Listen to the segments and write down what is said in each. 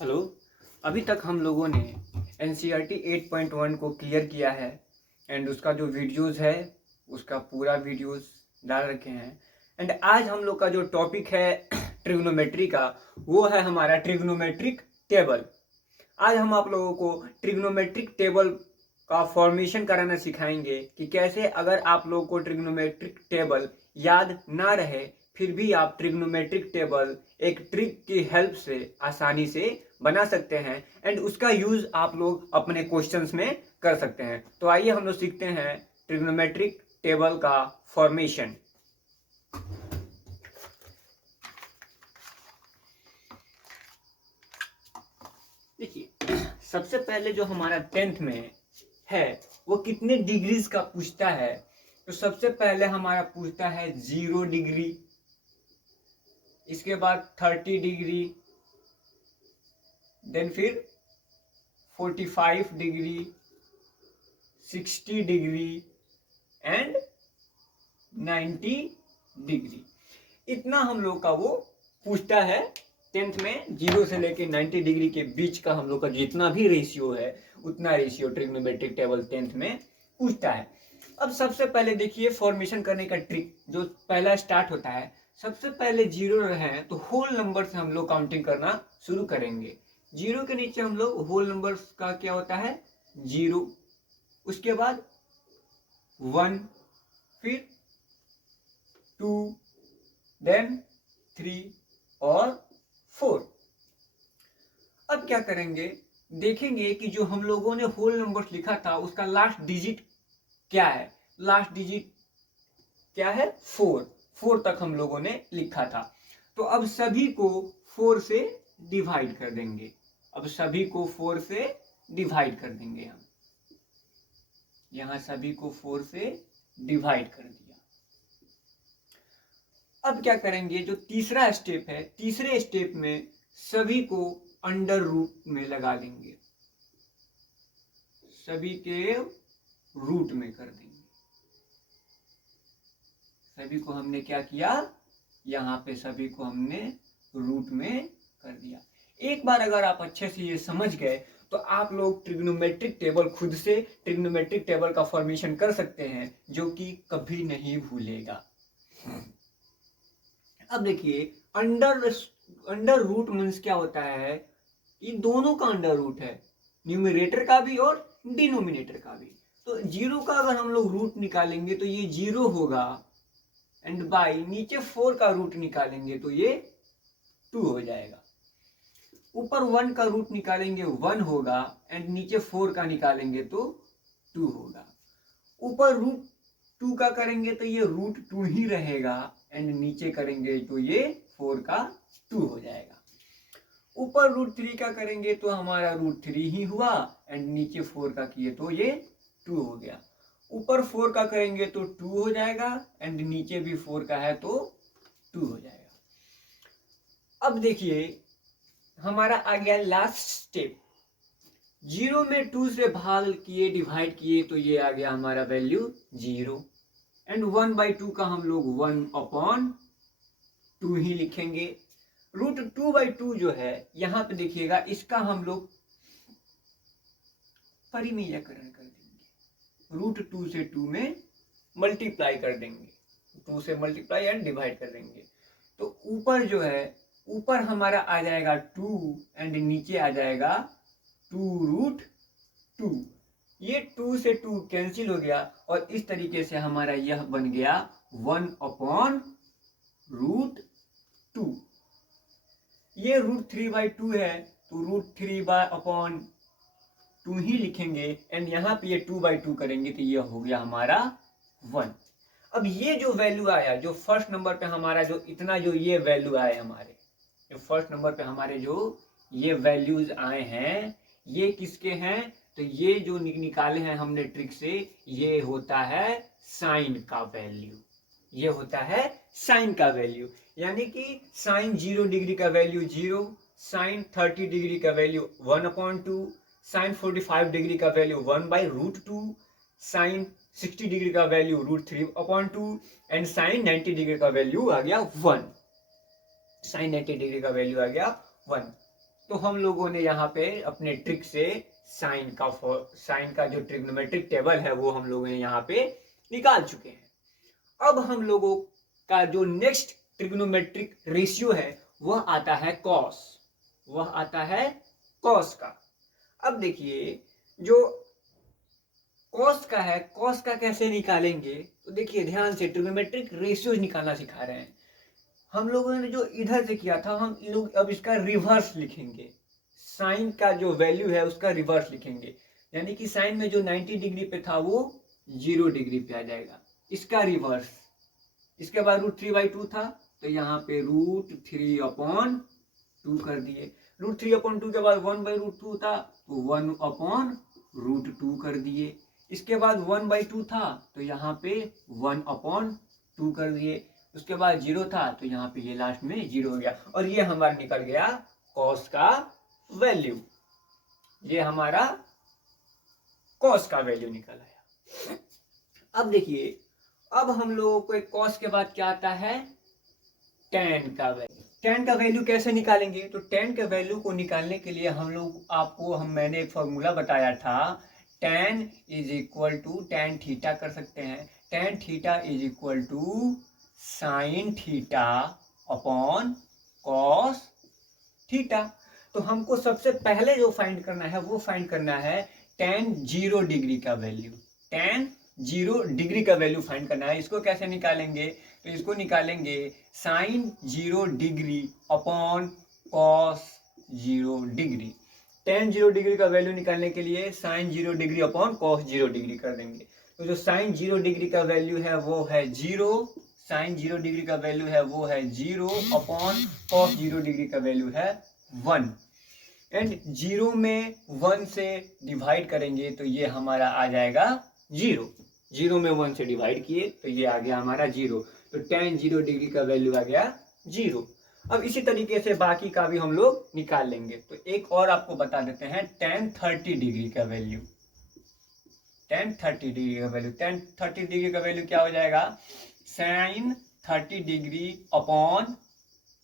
Hello. अभी तक हम लोगों ने NCERT 8.1 को क्लियर किया है एंड उसका जो वीडियोस है उसका पूरा वीडियोस डाल रखे हैं। एंड आज हम लोग का जो टॉपिक है ट्रिग्नोमेट्री का, वो है हमारा ट्रिग्नोमेट्रिक टेबल। आज हम आप लोगों को ट्रिग्नोमेट्रिक टेबल का फॉर्मेशन कराना सिखाएंगे कि कैसे अगर आप लोगों को ट्रिग्नोमेट्रिक टेबल याद ना रहे फिर भी आप ट्रिग्नोमेट्रिक टेबल एक ट्रिक की हेल्प से आसानी से बना सकते हैं एंड उसका यूज आप लोग अपने क्वेश्चंस में कर सकते हैं। तो आइए हम लोग सीखते हैं ट्रिग्नोमेट्रिक टेबल का फॉर्मेशन। देखिए, सबसे पहले जो हमारा 10th में है वो कितने डिग्रीज का पूछता है। तो सबसे पहले हमारा पूछता है 0 डिग्री, इसके बाद 30 डिग्री, देन फिर 45 डिग्री, 60 डिग्री एंड 90 डिग्री। इतना हम लोग का वो पूछता है 10th में। 0 से लेके 90 डिग्री के बीच का हम लोग का जितना भी रेशियो है उतना रेशियो ट्रिग्नोमेट्रिक टेबल 10th में पूछता है। अब सबसे पहले देखिए फॉर्मेशन करने का ट्रिक जो पहला स्टार्ट होता है, सबसे पहले 0 रहे तो होल नंबर से हम लोग काउंटिंग करना शुरू करेंगे। 0 के नीचे हम लोग होल नंबर का क्या होता है 0, उसके बाद 1, फिर 2, देन 3 और 4। अब क्या करेंगे, देखेंगे कि जो हम लोगों ने होल नंबर्स लिखा था उसका लास्ट डिजिट क्या है। लास्ट डिजिट क्या है 4। 4 तक हम लोगों ने लिखा था। तो अब सभी को 4 से डिवाइड कर देंगे। अब सभी को 4 से डिवाइड कर देंगे हम। यहां सभी को 4 से डिवाइड कर दिया। अब क्या करेंगे, जो तीसरा स्टेप है, तीसरे स्टेप में सभी को अंडर रूट में लगा देंगे। सभी के रूट में कर देंगे। सभी को हमने क्या किया, यहाँ पे सभी को हमने रूट में कर दिया। एक बार अगर आप अच्छे से ये समझ गए तो आप लोग ट्रिग्नोमेट्रिक टेबल खुद से ट्रिग्नोमेट्रिक टेबल का फॉर्मेशन कर सकते हैं जो कि कभी नहीं भूलेगा। अब देखिए, अंडर रूट मीन्स क्या होता है, ये दोनों का अंडर रूट है, न्यूमरेटर का भी और डिनोमिनेटर का भी। तो 0 का अगर हम लोग रूट निकालेंगे तो ये 0 होगा एंड बाई नीचे 4 का रूट निकालेंगे तो ये 2 हो जाएगा। ऊपर 1 का रूट निकालेंगे 1 होगा एंड नीचे 4 का निकालेंगे तो 2 होगा। ऊपर रूट 2 का करेंगे तो ये रूट 2 ही रहेगा एंड नीचे करेंगे तो ये 4 का 2 हो जाएगा। ऊपर रूट 3 का करेंगे तो हमारा रूट 3 ही हुआ एंड नीचे 4 का किए तो ये 2 हो गया। ऊपर 4 का करेंगे तो 2 हो जाएगा एंड नीचे भी 4 का है तो 2 हो जाएगा। अब देखिए हमारा आ गया लास्ट स्टेप। 0 में 2 से भाग किए, डिवाइड किए तो ये आ गया हमारा वैल्यू 0 एंड 1/2 का हम लोग 1/2 ही लिखेंगे। रूट 2/2 जो है यहां पे देखिएगा, इसका हम लोग परिमेयकरण कर देंगे। रूट 2 से 2 में मल्टीप्लाई कर देंगे, 2 से मल्टीप्लाई एंड डिवाइड कर देंगे। तो ऊपर जो है, ऊपर हमारा आ जाएगा 2 एंड नीचे आ जाएगा 2√2। ये 2 से 2 कैंसिल हो गया और इस तरीके से हमारा यह बन गया 1/√2। ये रूट 3/2 है तो रूट 3/2 ही लिखेंगे एंड यहाँ पे ये 2/2 करेंगे तो ये हो गया हमारा 1। अब ये जो वैल्यू आया, जो फर्स्ट नंबर पे हमारा जो इतना जो ये वैल्यू आए हमारे, जो फर्स्ट नंबर पे हमारे जो ये वैल्यूज आए हैं, ये किसके हैं, तो ये जो निकाले हैं हमने ट्रिक से, ये होता है साइन का वैल्यू। ये होता है साइन का वैल्यू, यानी कि साइन 0 डिग्री का वैल्यू 0, साइन 30 डिग्री का वैल्यू 1/2, साइन 45 डिग्री का वैल्यू 1/√2, साइन 60 डिग्री का वैल्यू √3/2 एंड साइन 90 डिग्री का वैल्यू आ गया 1। साइन 90 डिग्री का वैल्यू आ गया 1। तो हम लोगों ने यहाँ पे अपने ट्रिक से साइन का जो ट्रिग्नोमेट्रिक टेबल है वो हम लोगों ने यहाँ पे निकाल चुके हैं। अब हम लोगों का जो नेक्स्ट ट्रिग्नोमेट्रिक रेशियो है वह आता है कॉस का। अब देखिए जो कॉस का है, कॉस का कैसे निकालेंगे, तो देखिए ध्यान से ट्रिग्नोमेट्रिक रेशियो निकालना सिखा रहे हैं हम लोगों ने। जो इधर से किया था हम लोग अब इसका रिवर्स लिखेंगे, साइन का जो वैल्यू है उसका रिवर्स लिखेंगे, यानी कि साइन में जो 90 डिग्री पे था वो 0 डिग्री पे आ जाएगा, इसका रिवर्स। इसके बाद √3/2 था तो यहाँ पे √3/2 कर दिए। √3/2 के बाद 1/√2 था तो 1/√2 कर दिए। इसके बाद 1/2 था तो यहाँ पे 1/2 कर दिए। उसके बाद 0 था तो यहाँ पे ये लास्ट में 0 हो गया और ये हमारा निकल गया कॉस का वैल्यू। ये हमारा कॉस का वैल्यू निकल आया। अब देखिए अब हम लोगों को एक कॉस के बाद क्या आता है, tan का वैल्यू। tan का वैल्यू कैसे निकालेंगे, तो tan के वैल्यू को निकालने के लिए मैंने एक फॉर्मूला बताया था, tan = tan थीटा कर सकते हैं। tan theta = sin theta upon cos theta. तो हमको सबसे पहले जो फाइंड करना है वो फाइंड करना है tan 0 डिग्री का वैल्यू। tan 0 डिग्री का वैल्यू फाइंड करना है। इसको कैसे निकालेंगे, तो इसको निकालेंगे sin 0 degree upon cos 0 degree. tan 0 degree का वैल्यू निकालने के लिए sin 0 degree upon cos 0 degree कर देंगे। तो जो sin 0 डिग्री का वैल्यू है वो है 0, sin 0 डिग्री का वैल्यू है वो है 0 अपॉन कॉस 0 डिग्री का वैल्यू है 1। एंड 0 में 1 से डिवाइड करेंगे तो ये हमारा आ जाएगा 0। 0 में 1 से डिवाइड किए तो ये आ गया हमारा 0। तो tan 0 डिग्री का वैल्यू आ गया 0। अब इसी तरीके से बाकी का भी हम लोग निकाल लेंगे। तो एक और आपको बता देते हैं tan 30 डिग्री का वैल्यू। tan 30 डिग्री का वैल्यू, tan 30 डिग्री का वैल्यू क्या हो जाएगा, sin 30 degree upon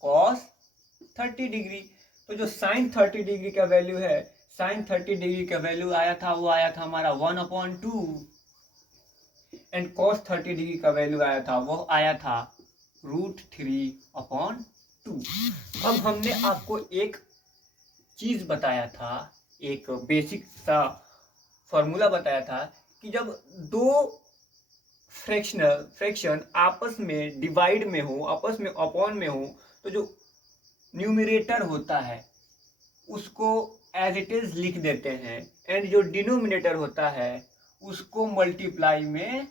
cos 30 degree. तो जो sin 30 डिग्री का वैल्यू है, sin 30 डिग्री का वैल्यू आया था हमारा 1/2 एंड cos 30 डिग्री का वैल्यू आया था वो आया था √3/2। अब हमने आपको एक चीज बताया था, एक बेसिक सा फॉर्मूला बताया था कि जब दो फ्रैक्शन आपस में डिवाइड में हो, आपस में अपॉन में हो, तो जो न्यूमरेटर होता है उसको एज इट इज लिख देते हैं एंड जो डिनोमिनेटर होता है उसको मल्टीप्लाई में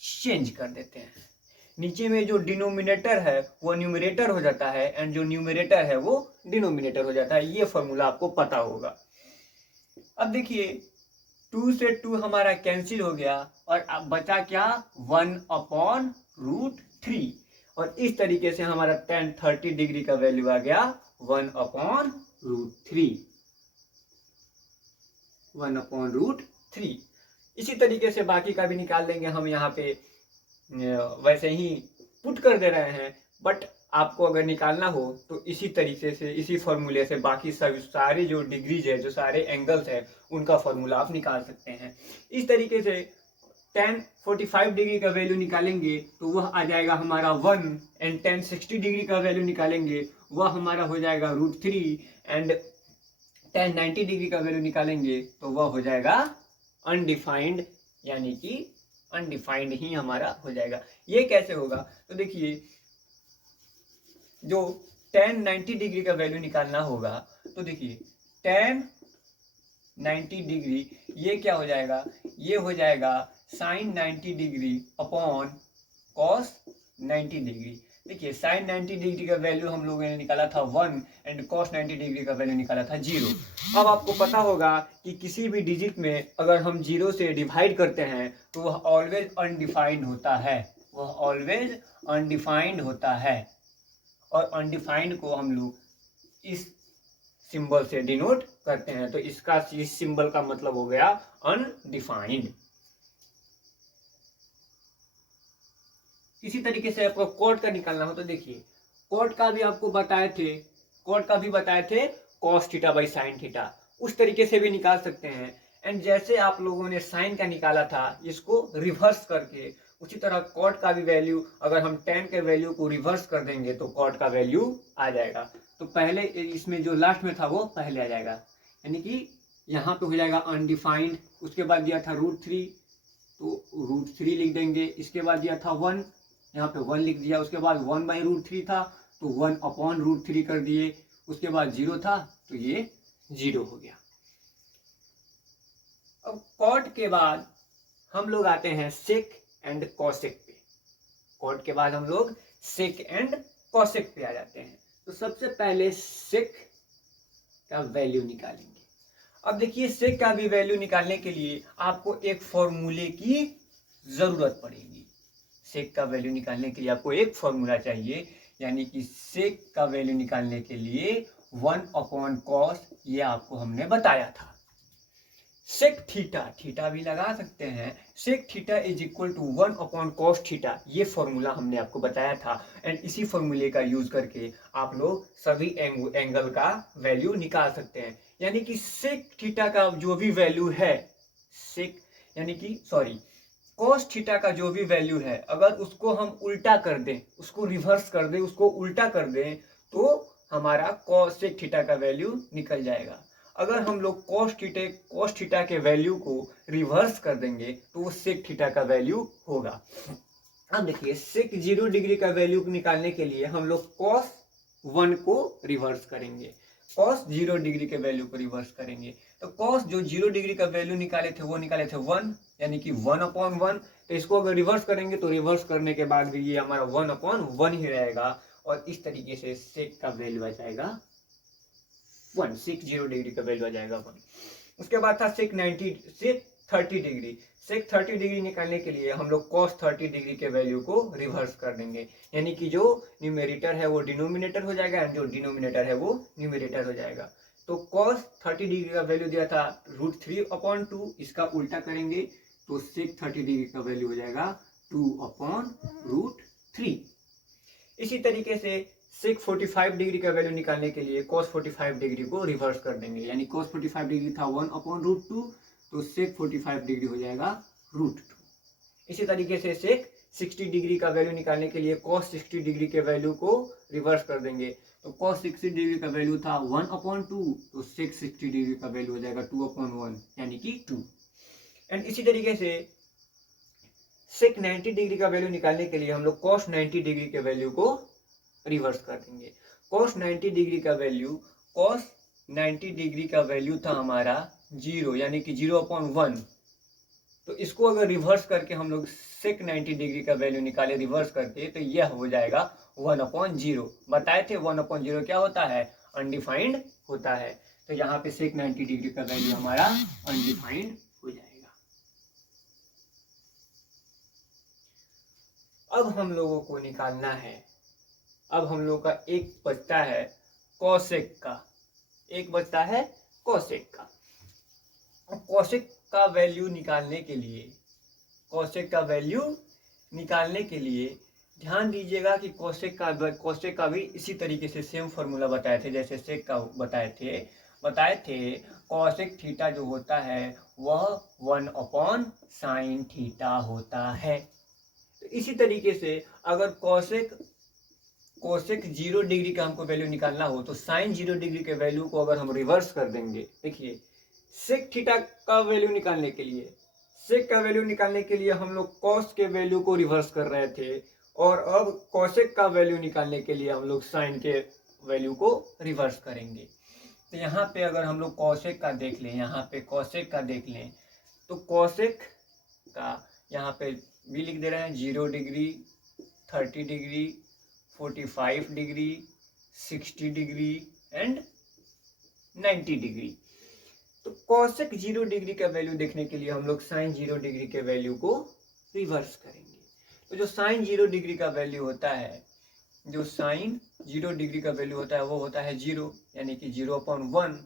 चेंज कर देते हैं। नीचे में जो डिनोमिनेटर है वो न्यूमरेटर हो जाता है एंड जो न्यूमरेटर है वो डिनोमिनेटर हो जाता है। ये फॉर्मूला आपको पता होगा। अब देखिए 2 से 2 हमारा कैंसिल हो गया और अब बचा क्या, 1/√3 और इस तरीके से हमारा tan 30 डिग्री का वैल्यू आ गया 1/√3। इसी तरीके से बाकी का भी निकाल लेंगे हम। यहाँ पे वैसे ही पुट कर दे रहे हैं, बट आपको अगर निकालना हो तो इसी तरीके से, इसी फॉर्मूले से बाकी सारे जो डिग्रीज है, जो सारे एंगल्स है, उनका फॉर्मूला आप निकाल सकते हैं। इस तरीके से tan 45 डिग्री का वैल्यू निकालेंगे तो वह आ जाएगा हमारा 1 एंड tan 60 डिग्री का वैल्यू निकालेंगे वह हमारा हो जाएगा √3 एंड tan 90 डिग्री का वैल्यू निकालेंगे तो वह हो जाएगा अनडिफाइंड, यानी कि अनडिफाइंड ही हमारा हो जाएगा। ये कैसे होगा, तो देखिए जो tan 90 डिग्री का वैल्यू निकालना होगा तो देखिए tan 90 डिग्री ये क्या हो जाएगा, ये हो जाएगा sin 90 degree upon cos 90 degree. देखिए sin 90 डिग्री का वैल्यू हम लोगों ने निकाला था 1 एंड cos 90 डिग्री का वैल्यू निकाला था 0। अब आपको पता होगा कि किसी भी डिजिट में अगर हम 0 से डिवाइड करते हैं तो वह ऑलवेज अनडिफाइंड होता है, वह ऑलवेज अनडिफाइंड होता है और अनडिफाइंड को हम लोग इस सिंबल से डिनोट करते हैं। तो इसका इस सिंबल का मतलब हो गया अनडिफाइंड। इसी तरीके से आपको कॉट का निकालना हो तो देखिए कॉट का भी आपको बताए थे, कॉट का भी बताए थे cos theta by sine theta, उस तरीके से भी निकाल सकते हैं। एंड जैसे आप लोगों ने साइन का निकाला था इसको रिवर्स करके, उसी तरह कॉट का भी वैल्यू अगर हम टेन के वैल्यू को रिवर्स कर देंगे तो कॉट का वैल्यू आ जाएगा। तो पहले इसमें जो लास्ट में था वो पहले आ जाएगा, यानी कि यहाँ पे हो जाएगा अनडिफाइंड, उसके बाद दिया था √3 तो √3 लिख देंगे, इसके बाद दिया था 1, यहाँ पे 1 लिख दिया, उसके बाद 1/√3 था तो 1/√3 कर दिए, उसके बाद 0 था तो ये 0 हो गया। अब कॉट के बाद हम लोग आते हैं सेक एंड कॉसेक पे, कॉट के बाद हम लोग सेक एंड कॉसेक पे आ जाते हैं। तो सबसे पहले सेक का वैल्यू निकालेंगे। अब देखिए सेक का भी वैल्यू निकालने के लिए आपको एक फॉर्मूले की जरूरत पड़ेगी। सेक का वैल्यू निकालने के लिए आपको एक फॉर्मूला चाहिए, यानी कि सेक का वैल्यू निकालने के लिए 1/cos, ये आपको हमने बताया था। सेक थीटा, थीटा भी लगा सकते हैं, sec theta is equal to 1/cos theta, ये फॉर्मूला हमने आपको बताया था। एंड इसी फॉर्मूले का यूज करके आप लोग सभी एंगल का वैल्यू निकाल सकते हैं। यानी कि सेक थीटा का जो भी वैल्यू है, सेक यानी कि सॉरी कॉस थीटा का जो भी वैल्यू है, अगर उसको हम उल्टा कर दें, उसको रिवर्स कर दें, उसको उल्टा कर दें तो हमारा कॉस सेक थीटा का वैल्यू निकल जाएगा। अगर हम लोग कॉस थीटा के वैल्यू को रिवर्स कर देंगे तो वो सेक थीटा का वैल्यू होगा। अब देखिए सेक 0 डिग्री का वैल्यू निकालने के लिए हम लोग cos 1 को रिवर्स करेंगे, cos 0 डिग्री के वैल्यू को रिवर्स करेंगे। तो cos जो 0 डिग्री का वैल्यू निकाले थे वो निकाले थे 1, यानी कि 1/1। तो इसको अगर रिवर्स करेंगे तो रिवर्स करने के बाद भी ये हमारा 1/1 ही रहेगा, और इस तरीके से सेक का वैल्यू आ जाएगा 1, सेक 0 डिग्री का वैल्यू आ जाएगा 1। उसके बाद था सेक 30 डिग्री। सेक 30 डिग्री निकालने के लिए हम लोग cos 30 डिग्री के वैल्यू को रिवर्स कर देंगे, यानी कि जो न्यूमेरेटर है वो डिनोमिनेटर हो जाएगा एंड जो डिनोमिनेटर है वो न्यूमेरेटर हो जाएगा। तो cos 30 डिग्री का वैल्यू दिया था √3/2, इसका उल्टा करेंगे तो सेक 30 डिग्री का वैल्यू हो जाएगा 2/√3। इसी तरीके से सेक 45 डिग्री का वैल्यू निकालने के लिए cos 45 डिग्री को रिवर्स कर देंगे, यानी cos 45 डिग्री था 1/√2 तो सेक 45 डिग्री हो जाएगा √2। इसी तरीके से सेक 60 डिग्री का वैल्यू निकालने के लिए cos 60 डिग्री के वैल्यू को रिवर्स कर देंगे। तो cos 60 डिग्री का वैल्यू था 1/2 तो सेक 60 डिग्री का वैल्यू हो जाएगा 2/1, यानी कि 2। एंड इसी तरीके से सेक 90 डिग्री का वैल्यू निकालने के लिए हम लोग cos 90 डिग्री के वैल्यू को रिवर्स कर देंगे। cos 90 डिग्री का वैल्यू, cos 90 डिग्री का वैल्यू था हमारा 0, यानी कि 0/1। तो इसको अगर रिवर्स करके हम लोग सेक 90 डिग्री का वैल्यू निकाले रिवर्स करके तो यह हो जाएगा 1/0। बताए थे 1/0 क्या होता है, अनडिफाइंड होता है। तो यहाँ पे सेक 90 डिग्री का वैल्यू हमारा अनडिफाइंड हो जाएगा। अब हम लोगों को निकालना है, अब हम लोग का एक बचता है कॉसेक का, एक बचता है कॉसेक का। कॉसेक का वैल्यू निकालने के लिए, कॉसेक का वैल्यू निकालने के लिए ध्यान दीजिएगा कि कॉसेक का भी इसी तरीके से सेम फॉर्मूला बताए थे जैसे सेक का बताए थे। कॉसेक थीटा जो होता है वह 1/sin थीटा होता है। तो इसी तरीके से अगर कॉसेक 0 डिग्री का हमको वैल्यू निकालना हो तो साइन 0 डिग्री के वैल्यू को अगर हम रिवर्स कर देंगे, देखिए सेक थीटा का वैल्यू निकालने के लिए, सेक का वैल्यू निकालने के लिए हम लोग कॉस के वैल्यू को रिवर्स कर रहे थे, और अब कॉसेक का वैल्यू निकालने के लिए हम लोग साइन के वैल्यू को रिवर्स करेंगे। तो यहाँ पे अगर हम लोग कॉसेक का देख लें, यहाँ पे कॉसेक का देख लें तो कॉसेक का यहाँ पे भी लिख दे रहे हैं 0 degree, 30 degree, 45 degree, 60 degree and 90 degree. तो कॉसेक 0 डिग्री का वैल्यू देखने के लिए हम लोग साइन 0 डिग्री के वैल्यू को रिवर्स करेंगे। तो जो साइन 0 डिग्री का वैल्यू होता है, जो साइन 0 डिग्री का वैल्यू होता है वो होता है 0, यानी कि 0/1।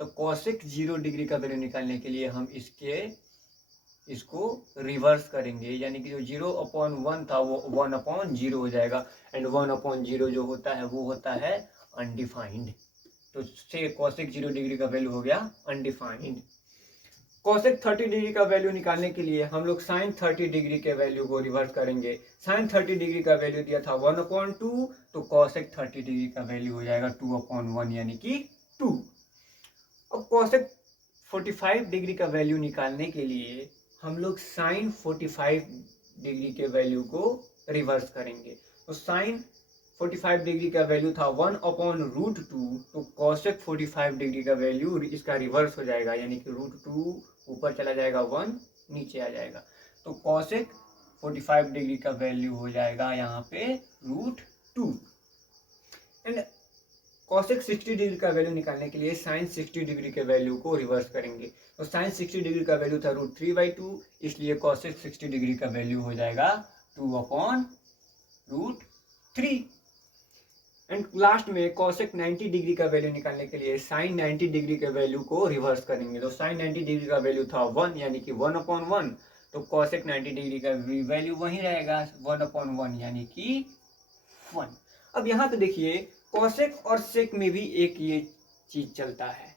तो कॉसेक 0 डिग्री का वैल्यू निकालने के लिए हम इसके इसको रिवर्स करेंगे, यानी कि जो 0/1 था वो 1/0 हो जाएगा, एंड 1/0 जो होता है वो होता है अनडिफाइंड। तो से cosec 0 डिग्री का वैल्यू हो गया अनडिफाइंड। cosec 30 डिग्री का वैल्यू निकालने के लिए हम लोग sin 30 डिग्री के वैल्यू को रिवर्स करेंगे। sin 30 डिग्री का वैल्यू दिया था 1/2, तो cosec 30 डिग्री का वैल्यू हो जाएगा 2/1 यानी कि 2। अब cosec 45 डिग्री का वैल्यू निकालने के लिए हम लोग sin 45 डिग्री के वैल्यू को रिवर्स करेंगे। तो sin 45 डिग्री का वैल्यू था 1/√2, तो cosec 45 डिग्री का वैल्यू इसका रिवर्स हो जाएगा, यानी कि √2 ऊपर चला जाएगा, 1 नीचे आ जाएगा। तो cosec 45 डिग्री का वैल्यू हो जाएगा यहाँ पे √2। एंड cosec 60 डिग्री का वैल्यू निकालने के लिए sin 60 डिग्री के वैल्यू को रिवर्स करेंगे। तो sin 60 डिग्री का वैल्यू था √3/2, इसलिए cosec 60 डिग्री का वैल्यू हो जाएगा 2/√3। एंड लास्ट में cosec 90 डिग्री का वैल्यू निकालने के लिए sin 90 डिग्री के वैल्यू को रिवर्स करेंगे। तो sin 90 डिग्री का वैल्यू था 1, यानी कि 1/1, तो cosec 90 डिग्री का वैल्यू वही रहेगा 1/1 यानी कि 1। अब यहाँ पे देखिए cosec और sec में भी एक ये चीज चलता है।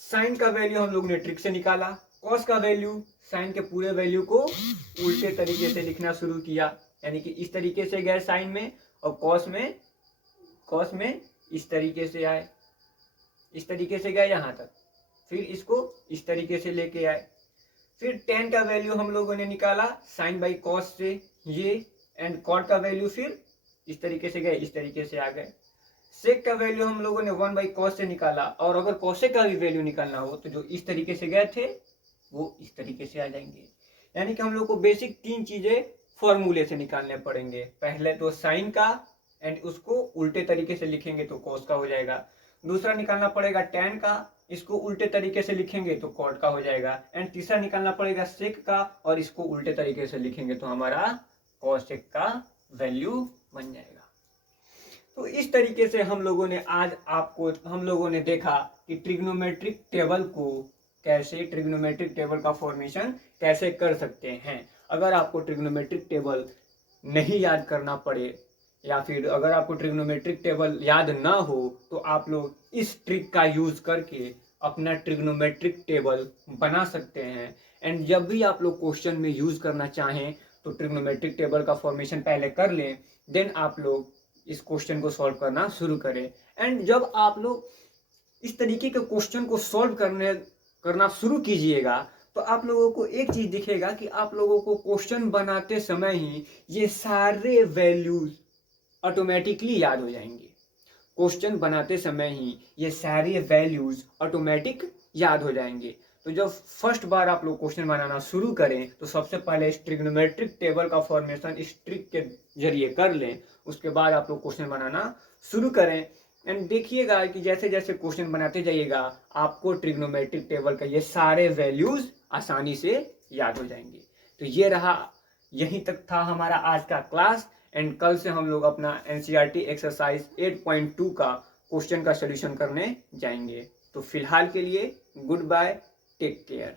sin का वैल्यू हम लोग ने ट्रिक से निकाला, cos का वैल्यू sin के पूरे वैल्यू को उल्टे तरीके से लिखना शुरू किया, यानी कि इस तरीके से गए sin में, और cos में इस तरीके से आए, इस तरीके से गए यहाँ तक, फिर इसको इस तरीके से लेके आए। फिर tan का वैल्यू हम लोगों ने निकाला sin/cos से ये, एंड cot का वैल्यू फिर इस तरीके से गए, इस तरीके से आ गए। sec का वैल्यू हम लोगों ने 1/cos से निकाला, और अगर cosec का भी वैल्यू निकालना हो तो जो इस तरीके से गए थे वो इस तरीके से आ जाएंगे। यानी कि हम लोग को बेसिक 3 चीजें फॉर्मूले से निकालने पड़ेंगे। पहले तो साइन का, एंड उसको उल्टे तरीके से लिखेंगे तो cos का हो जाएगा। दूसरा निकालना पड़ेगा tan का, इसको उल्टे तरीके से लिखेंगे तो cot का हो जाएगा। एंड तीसरा निकालना पड़ेगा sec का, और इसको उल्टे तरीके से लिखेंगे तो हमारा cosec का वैल्यू बन जाएगा। तो इस तरीके से हम लोगों ने देखा कि ट्रिग्नोमेट्रिक टेबल का फॉर्मेशन कैसे कर सकते हैं। अगर आपको ट्रिग्नोमेट्रिक टेबल नहीं याद करना पड़े, या फिर अगर आपको ट्रिग्नोमेट्रिक टेबल याद ना हो, तो आप लोग इस ट्रिक का यूज करके अपना ट्रिग्नोमेट्रिक टेबल बना सकते हैं। एंड जब भी आप लोग क्वेश्चन में यूज करना चाहें तो ट्रिग्नोमेट्रिक टेबल का फॉर्मेशन पहले कर लें, देन आप लोग इस क्वेश्चन को सॉल्व करना शुरू करें। एंड जब आप लोग इस तरीके के क्वेश्चन को सॉल्व करना शुरू कीजिएगा तो आप लोगों को एक चीज दिखेगा कि आप लोगों को क्वेश्चन बनाते समय ही ये सारे वैल्यूज ऑटोमेटिकली याद हो जाएंगे। क्वेश्चन बनाते समय ही ये सारे वैल्यूज ऑटोमेटिक याद हो जाएंगे। तो जब फर्स्ट बार आप लोग क्वेश्चन बनाना शुरू करें तो सबसे पहले इस ट्रिग्नोमेट्रिक टेबल का फॉर्मेशन इस ट्रिक के जरिए कर लें, उसके बाद आप लोग क्वेश्चन बनाना शुरू करें। एंड देखिएगा कि जैसे जैसे क्वेश्चन बनाते जाइएगा आपको ट्रिग्नोमेट्रिक टेबल का ये सारे वैल्यूज आसानी से याद हो जाएंगे। तो ये रहा, यहीं तक था हमारा आज का क्लास। एंड कल से हम लोग अपना एनसीईआरटी एक्सरसाइज 8.2 का क्वेश्चन का सॉल्यूशन करने जाएंगे। तो फिलहाल के लिए गुड बाय, टेक केयर।